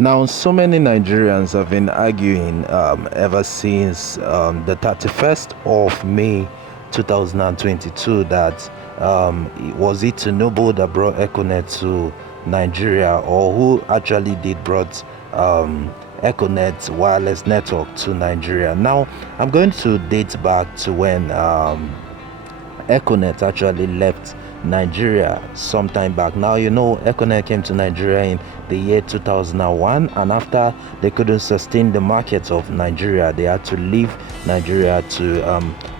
Now, so many Nigerians have been arguing ever since the 31st of May 2022 that was it Tinubu that brought Econet to Nigeria, or who actually did brought Econet wireless network to Nigeria. Now, I'm going to date back to when Econet actually left Nigeria sometime back. Now, Econet came to Nigeria in the year 2001, and after they couldn't sustain the market of Nigeria, they had to leave Nigeria to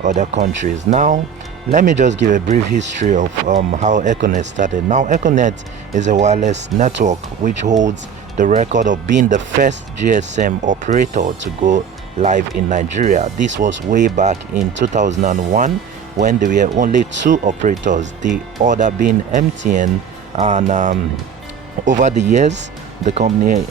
other countries. Now, let me just give a brief history of how Econet started. Now, Econet is a wireless network which holds the record of being the first GSM operator to go live in Nigeria. This was way back in 2001 when there were only two operators, the other being MTN, and over the years the company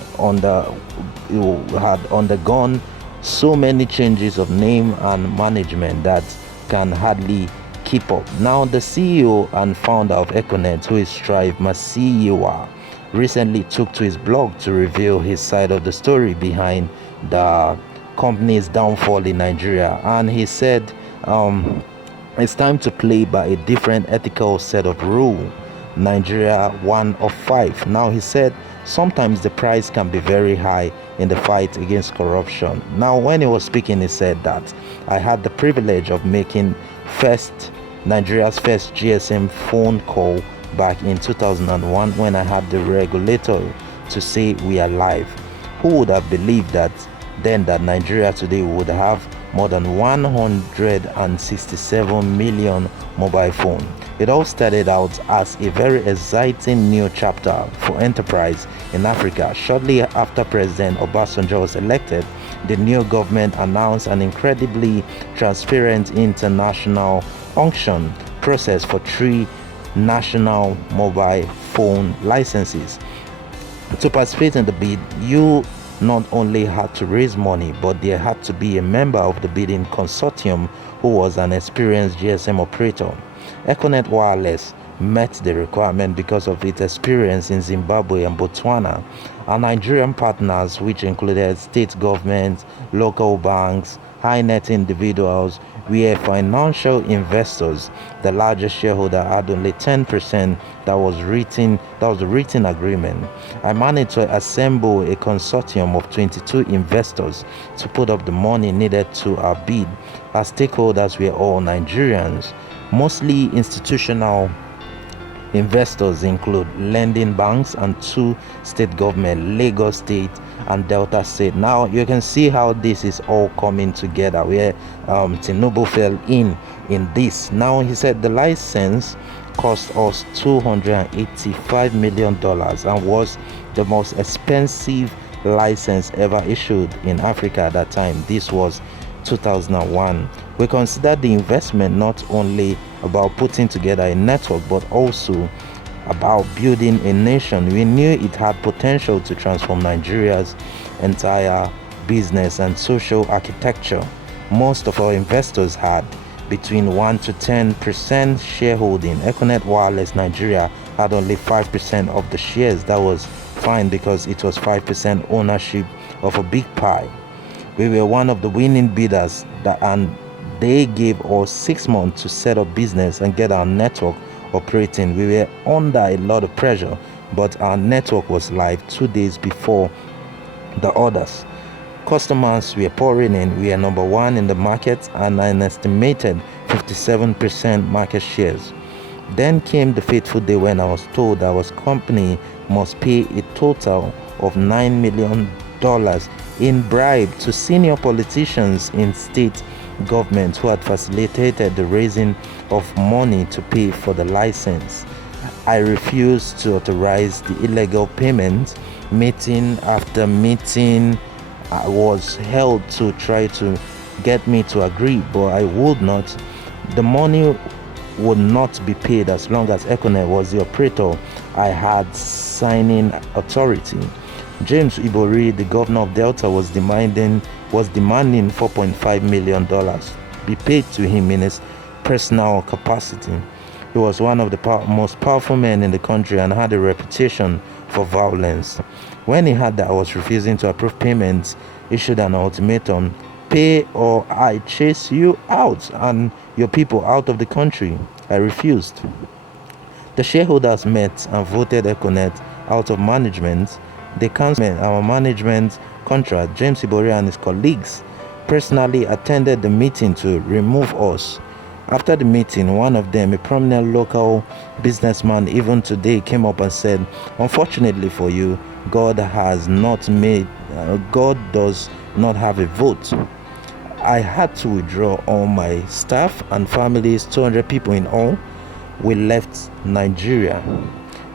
had undergone so many changes of name and management that can hardly keep up. Now, the CEO and founder of Econet, who is Strive Masiyiwa, recently took to his blog to reveal his side of the story behind the company's downfall in Nigeria, and he said it's time to play by a different ethical set of rules. Nigeria, one of five. Now, he said sometimes the price can be very high in the fight against corruption. Now, when he was speaking, he said that I had the privilege of making Nigeria's first GSM phone call back in 2001 when I had the regulator to say we are live. Who would have believed that then that Nigeria today would have more than 167 million mobile phones? It all started out as a very exciting new chapter for enterprise in Africa. Shortly after President Obasanjo was elected, the new government announced an incredibly transparent international auction process for 3 national mobile phone licenses. To participate in the bid, you not only had to raise money, but there had to be a member of the bidding consortium who was an experienced GSM operator. Econet Wireless met the requirement because of its experience in Zimbabwe and Botswana. Our Nigerian partners, which included state governments, local banks, high net individuals, were financial investors. The largest shareholder had only 10%. That was the written agreement. I managed to assemble a consortium of 22 investors to put up the money needed to our bid. Our stakeholders were all Nigerians. Mostly institutional investors include lending banks and 2 state governments, Lagos State and Delta State. Now, you can see how this is all coming together, where Tinubu fell in this. Now, he said the license cost us $285 million and was the most expensive license ever issued in Africa at that time. This was 2001. We considered the investment not only about putting together a network, but also about building a nation. We knew it had potential to transform Nigeria's entire business and social architecture. Most of our investors had between 1 to 10% shareholding. Econet Wireless Nigeria had only 5% of the shares. That was fine because it was 5% ownership of a big pie. We were one of the winning bidders, and they gave us 6 months to set up business and get our network operating. We were under a lot of pressure, but our network was live 2 days before the others. Customers were pouring in. We are number 1 in the market and an estimated 57% market shares. Then came the fateful day when I was told our company must pay a total of $9 million in bribe to senior politicians in state government who had facilitated the raising of money to pay for the license. I refused to authorize the illegal payment. Meeting after meeting was held to try to get me to agree, but I would not. The money would not be paid as long as Econet was the operator. I had signing authority. James Ibori, the governor of Delta, was demanding $4.5 million be paid to him in his personal capacity. He was one of the most powerful men in the country and had a reputation for violence. When he heard that I was refusing to approve payments, issued an ultimatum: pay or I chase you out and your people out of the country. I refused. The shareholders met and voted Econet out of management. They cancelled our management contract. James Ibori and his colleagues personally attended the meeting to remove us. After the meeting, one of them, a prominent local businessman, even today came up and said, unfortunately for you, God does not have a vote. I had to withdraw all my staff and families, 200 people in all. We left Nigeria.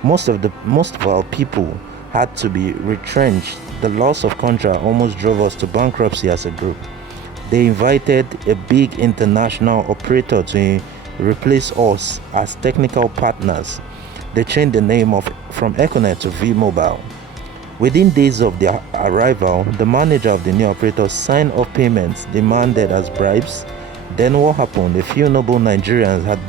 Most of our people had to be retrenched. The loss of contract almost drove us to bankruptcy as a group. They invited a big international operator to replace us as technical partners. They changed the name from Econet to V-Mobile. Within days of their arrival, the manager of the new operator signed off payments demanded as bribes. Then what happened? A few noble Nigerians had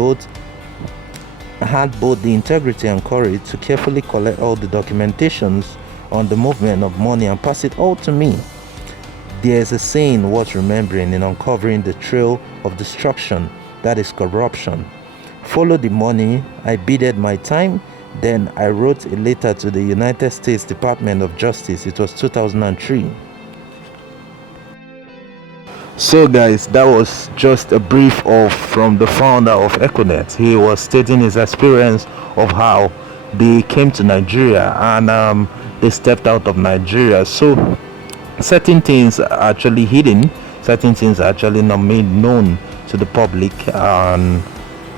both the integrity and courage to carefully collect all the documentations on the movement of money and pass it all to me. There is a saying worth remembering in uncovering the trail of destruction, that is corruption. Follow the money. I bided my time. Then I wrote a letter to the United States Department of Justice. It was 2003. So guys, that was just a brief from the founder of Econet. He was stating his experience of how they came to Nigeria and they stepped out of Nigeria. So certain things are actually hidden, certain things are actually not made known to the public, and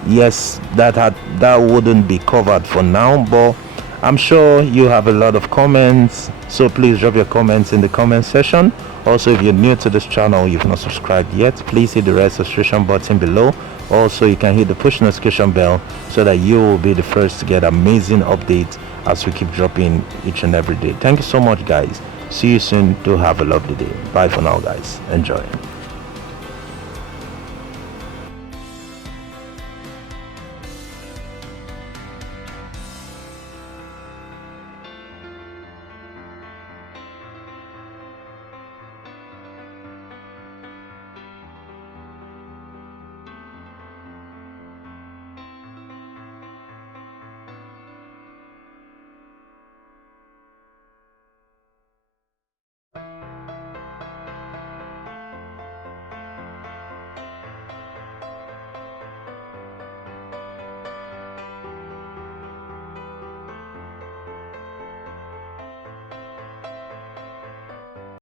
yes, that wouldn't be covered for now, but I'm sure you have a lot of comments, so please drop your comments in the comment section. Also, if you're new to this channel, you've not subscribed yet, please hit the red subscription button below. Also, you can hit the push notification bell so that you will be the first to get amazing updates as we keep dropping each and every day. Thank you so much, guys. See you soon. Do have a lovely day. Bye for now, guys. Enjoy.